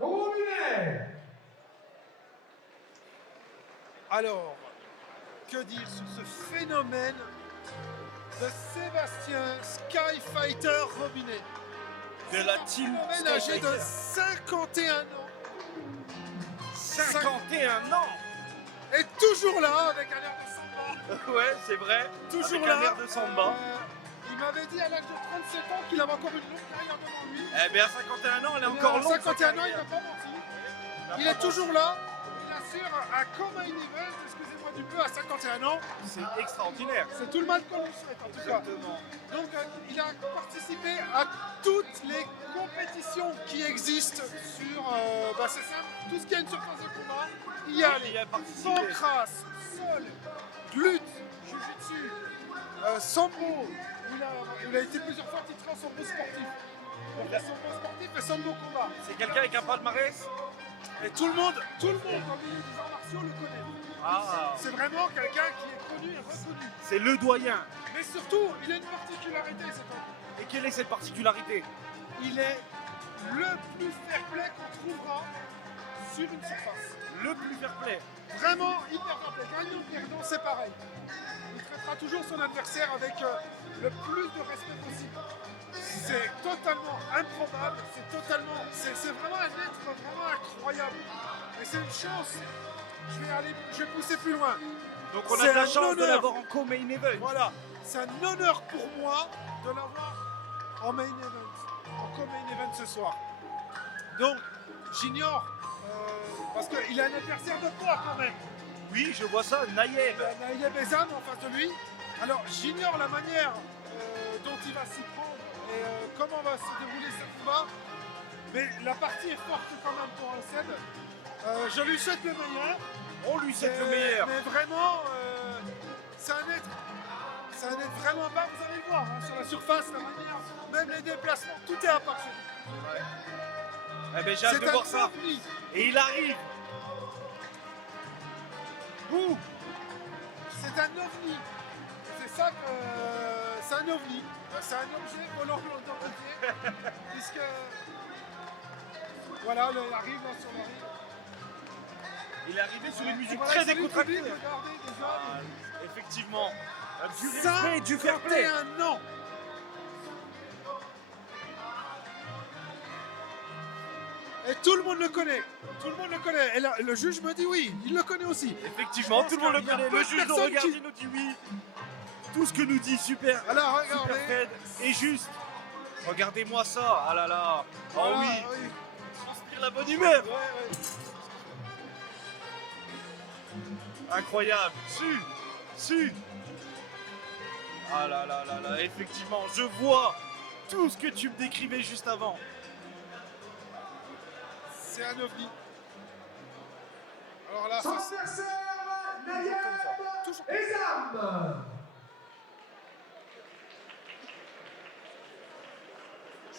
Robinet. Alors, que dire sur ce phénomène de Sébastien Skyfighter Robinet? De la team Phénomène âgé de Skyfighter. 51 ans. 51 ans. Est toujours là avec un air de samba. Ouais, c'est vrai. Toujours Avec là. un air de samba. Il m'avait dit à l'âge de 37 ans qu'il avait encore une longue carrière devant lui. Eh bien, à 51 ans, elle est Et encore à longue. 51 ans, il n'a pas menti. Il est toujours là. Il assure un co-main event, excusez-moi du peu, à 51 ans. C'est extraordinaire. C'est tout le mal qu'on lui souhaite en tout cas. Exactement. Donc il a participé à toutes les compétitions qui existent sur, c'est simple, tout ce qui a une surface de combat, il y a Il y a participé. pancras, sol, glute, jujutsu, sambo. Il a été plusieurs fois titré en sambo sportif. Donc le sambo sportif et sambo combat. C'est quelqu'un avec un palmarès. Et tout le monde dans le milieu des arts martiaux le connaît. Ah, C'est vraiment quelqu'un qui est connu et reconnu. c'est le doyen. Mais surtout, il a une particularité cet homme. Et quelle est cette particularité? Il est le plus fair-play qu'on trouvera sur une surface. Le plus fair-play. Vraiment hyper fair-play. Gagnant, perdant, c'est pareil. Il traitera toujours son adversaire avec le plus de respect possible. C'est totalement improbable, c'est vraiment un être vraiment incroyable. Et c'est une chance. Je vais pousser plus loin. Donc on a C'est de la un chance de honneur. l'avoir en co-main event. Voilà, c'est un honneur pour moi de l'avoir en main event, en co-main event ce soir. Donc, j'ignore, parce qu'il a un adversaire de poids quand même. Oui, je vois ça, Naïeb. Il y a Bezan en face de lui. Alors, j'ignore la manière dont il va s'y prendre et comment va se dérouler ce combat. Mais la partie est forte quand même pour Seb. Je lui souhaite le meilleur. On lui souhaite le meilleur. Mais vraiment, c'est un être vraiment bas, vous allez le voir, hein, sur la surface, la manière, même les déplacements, tout est à part chez lui. Eh ben, j'ai hâte de voir ça. ovni. Et il arrive. Ouh, c'est un ovni. C'est ça que c'est un ovni. C'est un objet volant dans le pied. Puisque voilà, il arrive là sur le ring. Il est arrivé sur une musique Voilà, très salut, décontractée. public, regardez déjà. Effectivement. Du respect et du fair play. 51 ans. Et tout le monde le connaît. Tout le monde le connaît. Et là, le juge me dit oui, il le connaît aussi. Effectivement, Je tout le pense monde le qu'il y a connaît. peu Le de juge nous personnes regarde, qui- il nous dit oui. Tout ce que nous dit super, Alors super regardez. Fred est juste. Regardez-moi ça. Ah là là. Oh Voilà, oui. Transpire la bonne humeur. Ouais, ouais. Incroyable. Su. Ah là là là là. Effectivement, je vois tout ce que tu me décrivais juste avant. C'est un ovni. Alors là, Son ça, adversaire, Toujours Naïeb Bezam.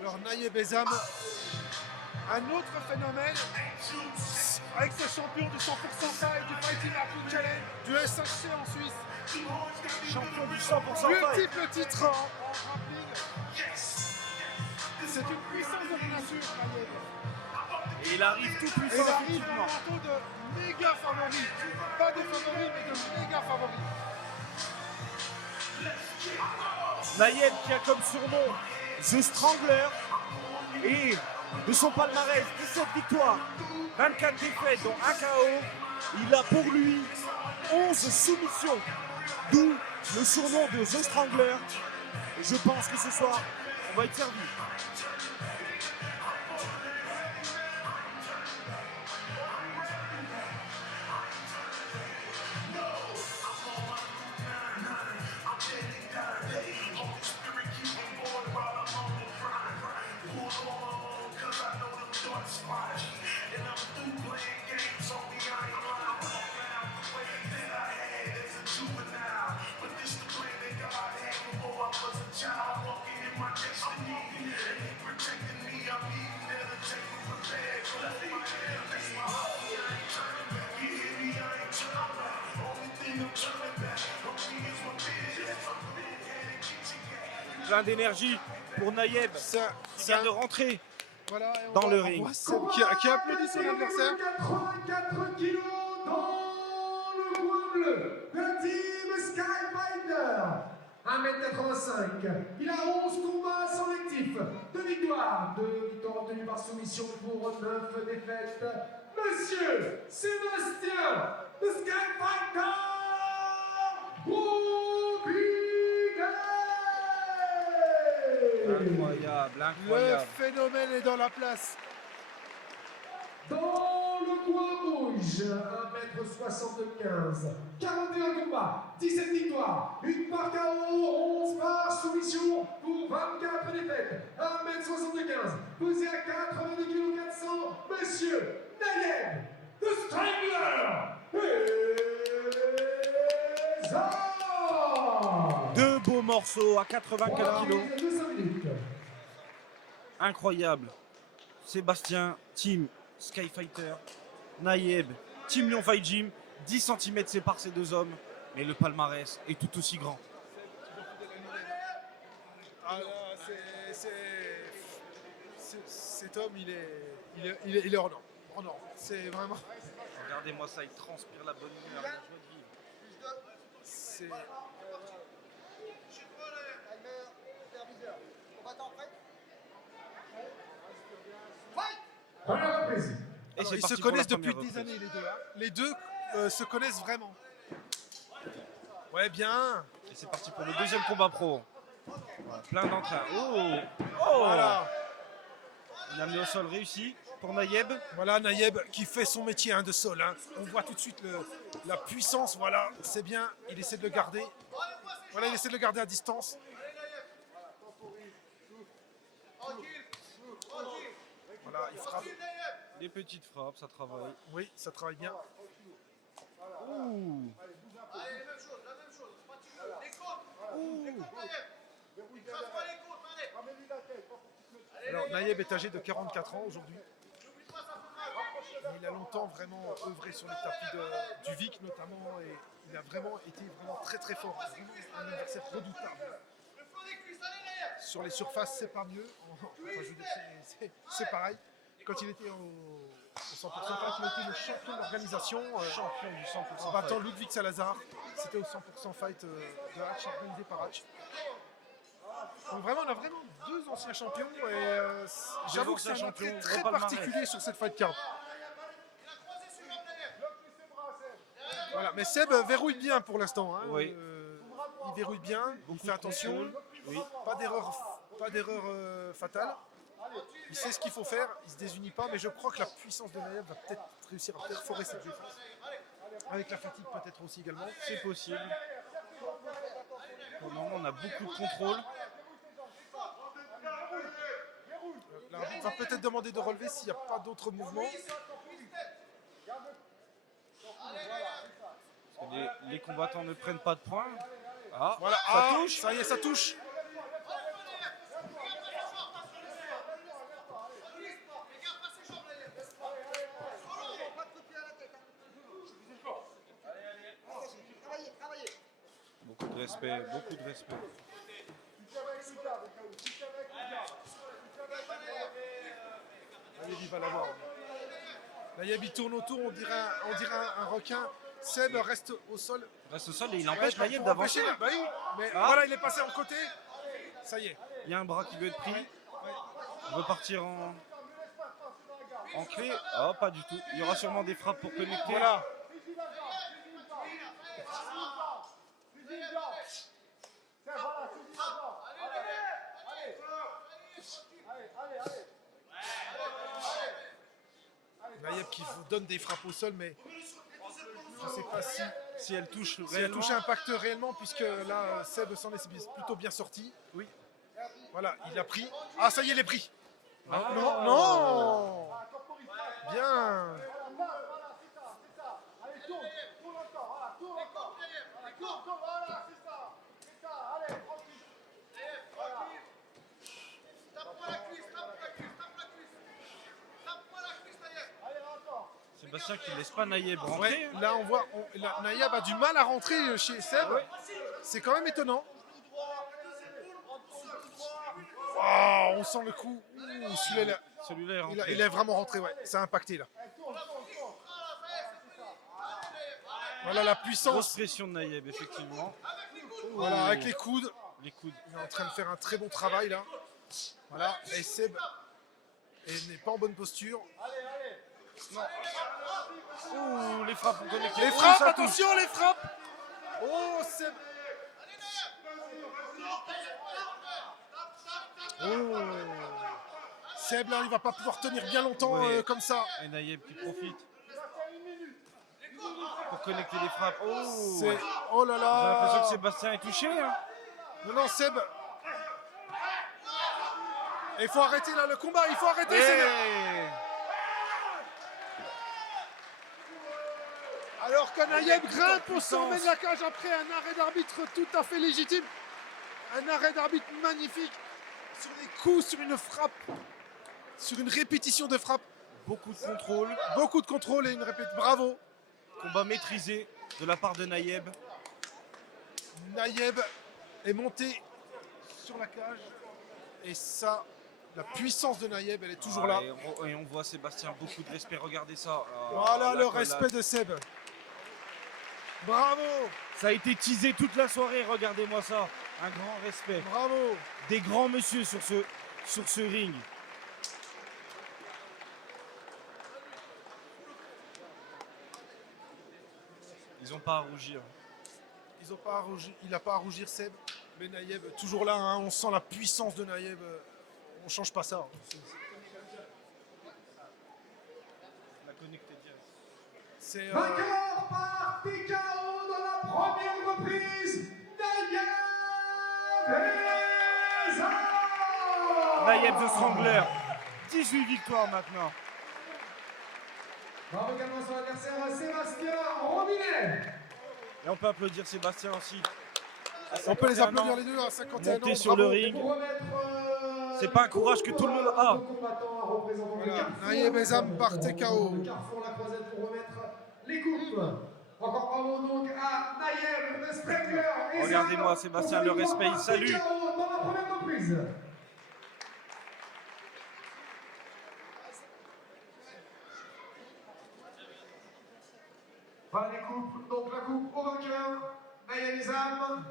alors Naïeb Bezam, un autre phénomène avec ce champion du 100% taille, du Fighting Arcade Challenge, du SHC en Suisse, Champion du 100% fight. multiple titres en grappling. C'est une puissance de nature, Naïeb. Et il arrive tout Et puissant, il arrive à effectivement. un manteau de méga favori. Pas de favori, mais de méga favori. Naïeb qui a comme surnom The Strangler et de son palmarès 17 victoires, 24 défaites dont un KO, il a pour lui 11 soumissions, d'où le surnom de The Strangler. Et je pense que ce soir, on va être servi. Plein d'énergie pour Naïeb qui vient de rentrer Voilà, et dans le on ring. voit Seb qui applaudit son adversaire. 84 kilos dans le coin bleu de la team Sky Fighter. 1m85. Il a 11 combats à son actif. 2 victoires. 2 victoires obtenues par soumission pour 9 défaites. Monsieur Sébastien, the Sky Fighter, Incroyable, Le incroyable. phénomène est dans la place. Dans le coin rouge, 1m75, 41 combats, 17 victoires, 1 par KO, 11 par soumission pour 24 défaites, 1m75, pesé à 82 kg 400, Monsieur Nayeb, the Strangler, Deux beaux morceaux à 84 kilos. Incroyable. Sébastien, team Skyfighter. Nayeb, team Lyon Fight Gym. 10 cm séparent ces deux hommes. Mais le palmarès est tout aussi grand. Ah là, cet homme, il est hors norme. Hors norme. C'est vraiment. Regardez-moi ça, il transpire la bonne humeur, la joie de vivre. C'est. Première reprise. Et Alors, c'est ils parti se pour la connaissent depuis première des reprise. années, les deux. Hein. Les deux se connaissent vraiment. Ouais, bien. Et c'est parti pour le deuxième combat pro. Voilà, plein d'entrain. Oh, oh. Voilà. Il a mis au sol réussi pour Nayeb. Voilà Nayeb qui fait son métier hein, de sol. Hein. On voit tout de suite la puissance. Voilà, c'est bien. Il essaie de le garder. Voilà, il essaie de le garder à distance. Voilà, il frappe. Des petites frappes, ça travaille. Oui, ça travaille bien. Ouh. Alors Nayeb est âgé de 44 ans aujourd'hui. Il a longtemps vraiment œuvré sur les tapis du Vic notamment et il a vraiment été très très fort. Vraiment un adversaire redoutable. Sur les surfaces, c'est pas mieux. Enfin, je veux dire, c'est pareil. Quand il était au 100%, quand il était le champion d'organisation, Champion du 100%. en battant Ludwig Salazar, c'était au 100% fight de Hatch, organisé par Hatch. Donc vraiment, on a vraiment deux anciens champions et j'avoue que c'est un anciens entrée champions, très gros palmarès. particulier sur cette fight card. Voilà, mais Seb verrouille bien pour l'instant. Hein. Oui. Il verrouille bien, il fait attention. contrôle. Oui. Pas d'erreur fatale. Il sait ce qu'il faut faire, il se désunit pas, mais je crois que la puissance de Nayeb va peut-être réussir à perforer cette défense. Avec la fatigue peut-être aussi également. C'est possible. Pour le moment, on a beaucoup de contrôle. L'arbitre va peut-être demander de relever s'il n'y a pas d'autres mouvements. Parce que les combattants ne prennent pas de points. Ah, Voilà, ça touche. ça y est, ça touche. Beaucoup de respect, beaucoup de respect. Nayeb, il va l'avoir. Nayeb, il tourne autour, on dirait un requin. Seb reste au sol. Reste au sol et il empêche Nayeb Pour d'avancer. empêcher, bah oui, mais Ah. voilà, il est passé en côté. Ça y est. Il y a un bras qui veut être pris. Il veut partir en clé. Oh, pas du tout. Il y aura sûrement des frappes pour connecter. Voilà. Nayeb qui vous donne des frappes au sol, mais je ne sais pas Si elle touche si elle réellement. touche impact réellement, puisque là, Seb s'en est plutôt bien sorti. Oui. Voilà, il a pris. Ah, ça y est, il est pris. Ah. Non, non. Bien. Sébastien qui ne laisse pas Nayeb rentrer. Ouais, là, on voit, Nayeb a du mal à rentrer chez Seb. C'est quand même étonnant. Oh, on sent le coup. Ouh, celui-là, Celui-là est il rentré. est vraiment rentré, ouais. Ça a impacté là. Voilà la Grosse puissance. pression de Naïeb, effectivement. Voilà, avec les coudes. Les coudes. Il est en train de faire un très bon travail là. Voilà, et Seb n'est pas en bonne posture. Ouh, les frappes ont connecté. Les Oh, frappes, ça touche. attention les frappes. Oh Seb. Oh. Seb là, il va pas pouvoir tenir bien longtemps Ouais. comme ça. Et Naïeb qui profite pour connecter les frappes. Oh, C'est- Oh là j'ai l'impression que là. Sébastien est touché. Hein. Non, non, Seb. Il faut arrêter là le combat, il faut arrêter. Seb. Et... Alors qu'Anaïeb Tout en grimpe au puissance. sommet de la cage après un arrêt d'arbitre tout à fait légitime. Un arrêt d'arbitre magnifique sur des coups, sur une frappe, sur une répétition de frappe. Beaucoup de contrôle. Beaucoup de contrôle et une répétition. Bravo. Combat maîtrisé de la part de Naïeb. Naïeb est monté sur la cage. Et ça, la puissance de Naïeb, elle est toujours là. Et on voit Sébastien, beaucoup de respect. Regardez ça. Voilà la le collade. respect de Seb. Bravo, Ça a été teasé toute la soirée. Regardez-moi ça. Un grand respect. bravo. Des grands messieurs sur ce ring. Ils n'ont pas à rougir. Ils ont pas à rougir, il n'a pas à rougir Seb, mais Naïeb toujours là, hein, on sent la puissance de Naïeb, on change pas ça. Hein. La connecté bien. C'est Vainqueur par TKO dans la première reprise, Naïeb the Strangler. 18 victoires maintenant. Bravo également son adversaire Sébastien Robinet. Et on peut applaudir Sébastien aussi. on peut les 51 applaudir ans, les deux à 51 ans. monté sur le bravo. ring. Pour remettre, C'est pas un courage que tout le monde a. nos combattants à représenter le Voilà, Carrefour. Naïeb Ezam par TKO. Le Carrefour La Croisette pour remettre les coupes. Encore bravo donc à Naïeb, le Strangler. et Regardez-moi, Zam Sébastien, pour le sa victoire respect, il par salue. TKO dans la première reprise. Voilà les coupes, donc la coupe au vainqueur, Naïeb Ezam.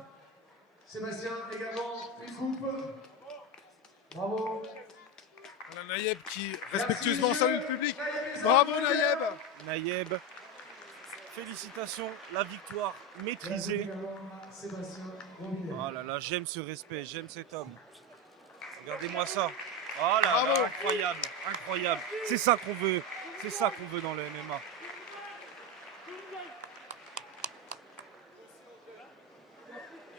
Sébastien également, une coupe. Bravo. Voilà, Naïeb qui respectueusement Merci, salue le monsieur. public. Naïeb Ezam, Bravo vainqueur. Naïeb. Naïeb, félicitations, la victoire maîtrisée. Sébastien Robinet. Oh là là, j'aime ce respect, j'aime cet homme. Regardez-moi ça. Oh là là, Bravo. incroyable, incroyable. C'est ça qu'on veut dans le MMA.